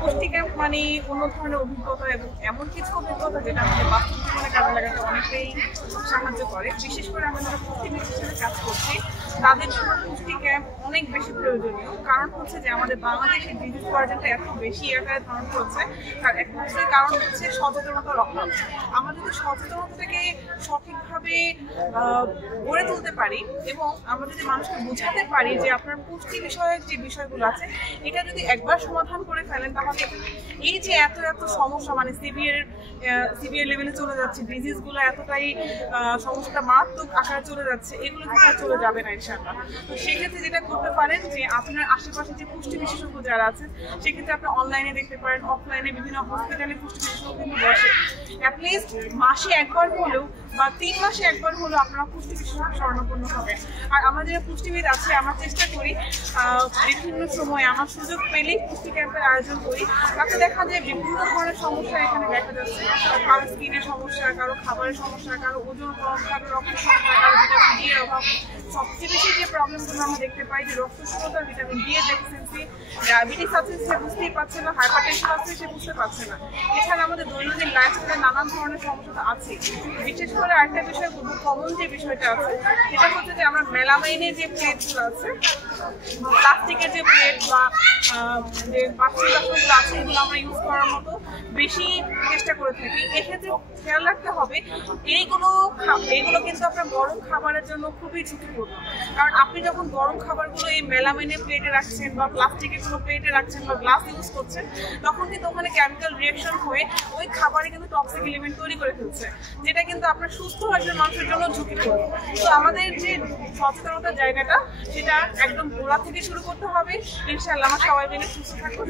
পুষ্টি ক্যাম্প মানে অন্য ধরনের অভিজ্ঞতা এবং এমন কিছু অভিজ্ঞতা যেটা আমাদের বাস্তব জীবনে কাজে লাগাতে অনেকটাই সাহায্য করে। বিশেষ করে আমরা যারা পুষ্টিবিদ হিসেবে কাজ করছি তাদের জন্য পুষ্টি ক্যাম্প অনেক বেশি প্রয়োজনীয়। কারণ হচ্ছে যে আমাদের বাংলাদেশের ডিজিজ পর্যায়টা এত বেশি আকারে ধারণ করছে, তার একমাত্র কারণ হচ্ছে সচেতনতার অভাব। আমরা যদি সচেতনতাটাকে সঠিকভাবে গড়ে তুলতে পারি এবং আমরা যদি মানুষকে বোঝাতে পারি যে আপনার পুষ্টি বিষয়ক যে বিষয়গুলো আছে এটা যদি একবার সমাধান করে ফেলেন তাহলে এই যে এত এত সমস্যা মানে সিভিয়ার লেভেলে চলে যাচ্ছে, ডিজিজগুলো এতটাই সমস্যাটা মারাত্মক আকারে চলে যাচ্ছে, এগুলো কিন্তু চলে যাবে না ইনশাআল্লাহ। তো সেক্ষেত্রে যেটা করতে পারেন যে আপনার আশেপাশে যে পুষ্টি বিশেষজ্ঞ যারা আছেন সেক্ষেত্রে আপনি অনলাইনে দেখতে পারেন, অফলাইনে বিভিন্ন হসপিটালে পুষ্টি বিশেষজ্ঞ কিন্তু বসে। অ্যাটলিস্ট মাসে একবার হলেও বা 3 মাসে একবার হলেও আপনারা পুষ্টি বিশেষজ্ঞ শরণাপন্ন হবেন। আর আমরা যারা পুষ্টিবিদ আছে আমরা চেষ্টা করি বিভিন্ন সময় আমার সুযোগ পেলেই পুষ্টি ক্যাম্পের আয়োজন করি। তাতে দেখা যায় বিভিন্ন ধরনের সমস্যা এখানে দেখা যাচ্ছে, কারো স্কিনের সমস্যা, কারো খাবারের সমস্যা, কারো ওজন কম, কারো রক্ত সমস্যা, কারো ভিটামিন ডি এর অভাব। সবচেয়ে বেশি যে প্রবলেমগুলো আমরা দেখতে পাই যে রক্তশূন্যতা, ভিটামিন ডি এর ডেফিসিয়েন্সি, ডায়াবেটিস আছে সে বুঝতেই পারছে না, হাইপারটেনশন আছে সে বুঝতে পারছে না। এছাড়া আমাদের দৈনন্দিন লাইফস্টাইলে নানান ধরনের সমস্যা আছে। বিশেষ করে আরেকটা বিষয় খুব কমন যে বিষয়টা আছে সেটা হচ্ছে যে আমরা মেলামাইনের যে প্লেটগুলো আছে, প্লাস্টিকের যে প্লেট বা যে বাসনগুলো আছে এগুলো আমরা ইউজ করার মতো বেশি চেষ্টা করে থাকি। এক্ষেত্রে খেয়াল রাখতে হবে এইগুলো কিন্তু আপনার গরম খাবারের জন্য খুবই ঝুঁকিপূর্ণ। কারণ আপনি যখন গরম খাবারগুলো এই মেলামাইনের প্লেটে রাখছেন বা প্লাস্টিকের কোনো প্লেটে রাখছেন বা গ্লাস ইউজ করছেন তখন কিন্তু ওখানে কেমিক্যাল রিঅ্যাকশন হয়ে ওই খাবারে কিন্তু টক্সিক এলিমেন্ট তৈরি করে ফেলছে, যেটা কিন্তু আপনার সুস্থ একজন মানুষের জন্য ঝুঁকিপূর্ণ। তো আমাদের যে সচেতনতার জায়গাটা সেটা একদম গোড়া থেকে শুরু করতে হবে। ইনশাআল্লাহ আমরা সবাই মিলে সুস্থ থাকবো।